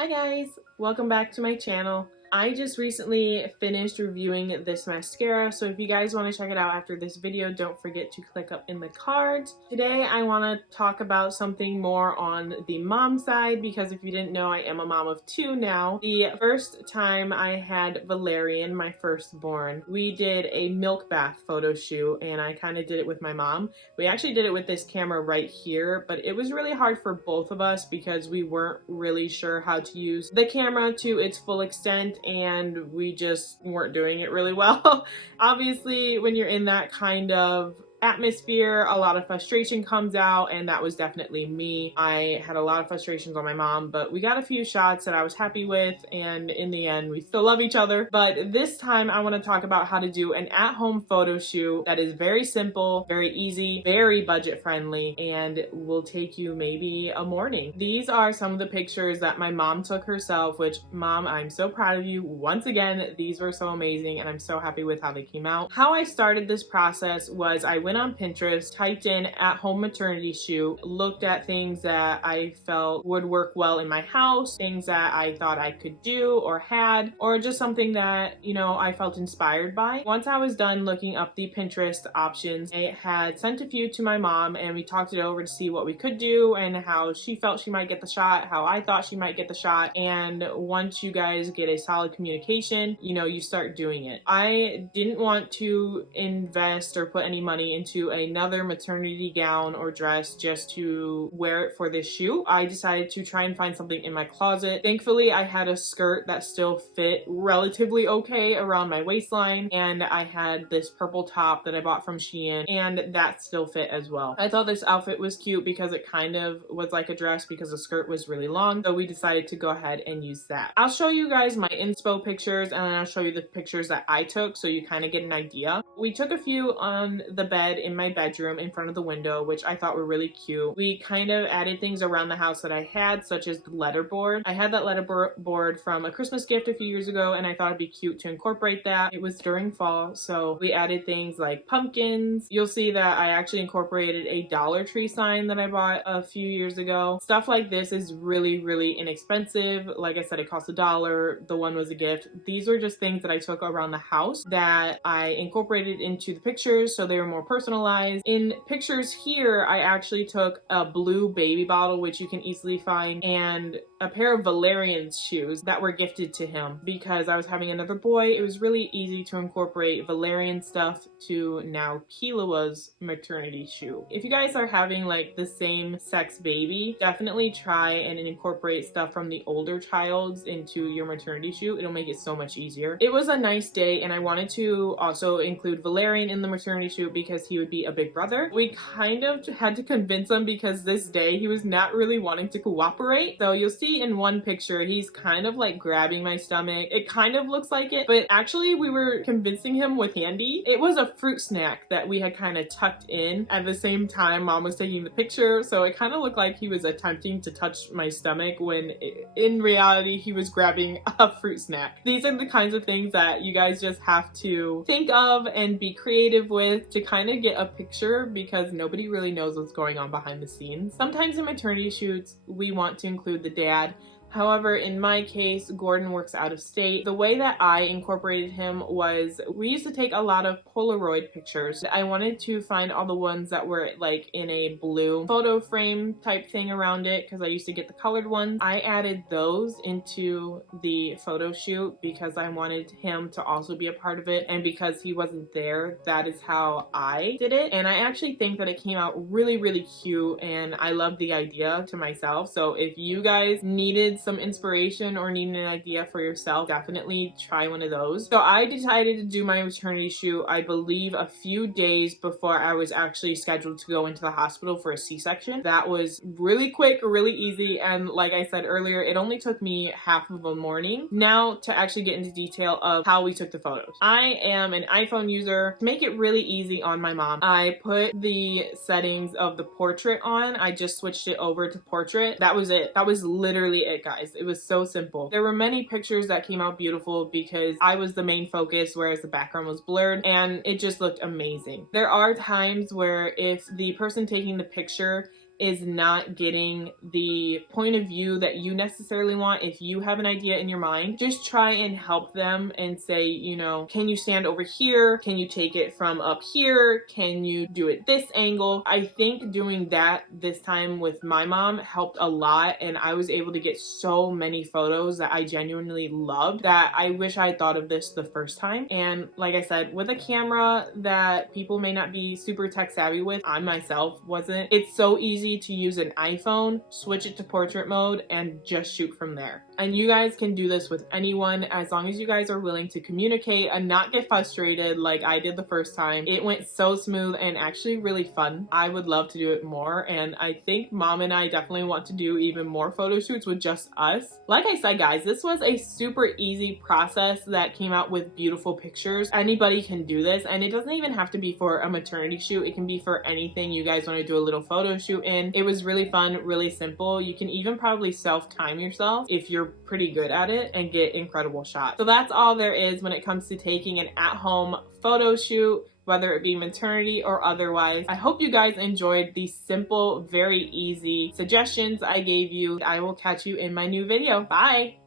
Hi guys, welcome back to my channel. I just recently finished reviewing this mascara, so if you guys want to check it out after this video, don't forget to click up in the cards. Today I want to talk about something more on the mom side because if you didn't know, I am a mom of two now. The first time I had Valerian, my firstborn, we did a milk bath photo shoot and I kind of did it with my mom. We actually did it with this camera right here, but it was really hard for both of us because we weren't really sure how to use the camera to its full extent and we just weren't doing it really well. Obviously, when you're in that kind of atmosphere, a lot of frustration comes out, and that was definitely me. I had a lot of frustrations on my mom, but we got a few shots that I was happy with, and in the end we still love each other. But this time I want to talk about how to do an at-home photo shoot that is very simple, very easy, very budget friendly, and will take you maybe a morning. These are some of the pictures that my mom took herself, which, Mom, I'm so proud of you. Once again, these were so amazing and I'm so happy with how they came out. How I started this process was I went on Pinterest, typed in at-home maternity shoot, looked at things that I felt would work well in my house, things that I thought I could do or had, or just something that, you know, I felt inspired by. Once I was done looking up the Pinterest options, I had sent a few to my mom and we talked it over to see what we could do and how she felt she might get the shot, how I thought she might get the shot, and once you guys get a solid communication, you know, you start doing it. I didn't want to invest or put any money into another maternity gown or dress just to wear it for this shoot. I decided to try and find something in my closet. Thankfully, I had a skirt that still fit relatively okay around my waistline, and I had this purple top that I bought from Shein, and that still fit as well. I thought this outfit was cute because it kind of was like a dress because the skirt was really long, so we decided to go ahead and use that. I'll show you guys my inspo pictures and then I'll show you the pictures that I took so you kind of get an idea. We took a few on the bed in my bedroom in front of the window, which I thought were really cute. We kind of added things around the house that I had, such as the letterboard. I had that letterboard from a Christmas gift a few years ago and I thought it'd be cute to incorporate that. It was during fall, so we added things like pumpkins. You'll see that I actually incorporated a Dollar Tree sign that I bought a few years ago. Stuff like this is really inexpensive. Like I said, it cost $1. The one was a gift. These were just things that I took around the house that I incorporated into the pictures so they were more personalized. In pictures here, I actually took a blue baby bottle, which you can easily find, and a pair of Valerian's shoes that were gifted to him because I was having another boy. It was really easy to incorporate Valerian stuff to now Kilawa's maternity shoe. If you guys are having like the same sex baby, definitely try and incorporate stuff from the older child's into your maternity shoot. It'll make it so much easier. It was a nice day and I wanted to also include Valerian in the maternity shoot because he would be a big brother. We kind of had to convince him because this day he was not really wanting to cooperate. So you'll see in one picture he's kind of like grabbing my stomach. It kind of looks like it, but actually we were convincing him with candy. It was a fruit snack that we had kind of tucked in at the same time Mom was taking the picture, so it kind of looked like he was attempting to touch my stomach when in reality he was grabbing a fruit snack. These are the kinds of things that you guys just have to think of and be creative with to kind of get a picture because nobody really knows what's going on behind the scenes. Sometimes in maternity shoots we want to include the dad. However, in my case, Gordon works out of state. The way that I incorporated him was we used to take a lot of Polaroid pictures. I wanted to find all the ones that were like in a blue photo frame type thing around it because I used to get the colored ones. I added those into the photo shoot because I wanted him to also be a part of it, and because he wasn't there, that is how I did it. And I actually think that it came out really cute and I love the idea to myself. So if you guys needed some inspiration or need an idea for yourself, definitely try one of those. So I decided to do my maternity shoot, I believe a few days before I was actually scheduled to go into the hospital for a C-section. That was really quick, really easy, and like I said earlier, it only took me half of a morning. Now to actually get into detail of how we took the photos. I am an iPhone user. To make it really easy on my mom, I put the settings of the portrait on. I just switched it over to portrait. That was it. That was literally it, guys. It was so simple. There were many pictures that came out beautiful because I was the main focus, whereas the background was blurred, and it just looked amazing. There are times where if the person taking the picture is not getting the point of view that you necessarily want. If you have an idea in your mind, just try and help them and say, you know, can you stand over here? Can you take it from up here? Can you do it this angle? I think doing that this time with my mom helped a lot, and I was able to get so many photos that I genuinely loved that I wish I thought of this the first time. And like I said, with a camera that people may not be super tech savvy with, I myself wasn't, it's so easy to use an iPhone, switch it to portrait mode, and just shoot from there. And you guys can do this with anyone as long as you guys are willing to communicate and not get frustrated like I did the first time. It went so smooth and actually really fun. I would love to do it more, and I think mom and I definitely want to do even more photo shoots with just us. Like I said, guys, this was a super easy process that came out with beautiful pictures. Anybody can do this, and it doesn't even have to be for a maternity shoot. It can be for anything you guys want to do a little photo shoot in. It was really fun, really simple. You can even probably self-time yourself if you're pretty good at it and get incredible shots. So that's all there is when it comes to taking an at-home photo shoot, whether it be maternity or otherwise. I hope you guys enjoyed these simple, very easy suggestions I gave you. I will catch you in my new video. Bye!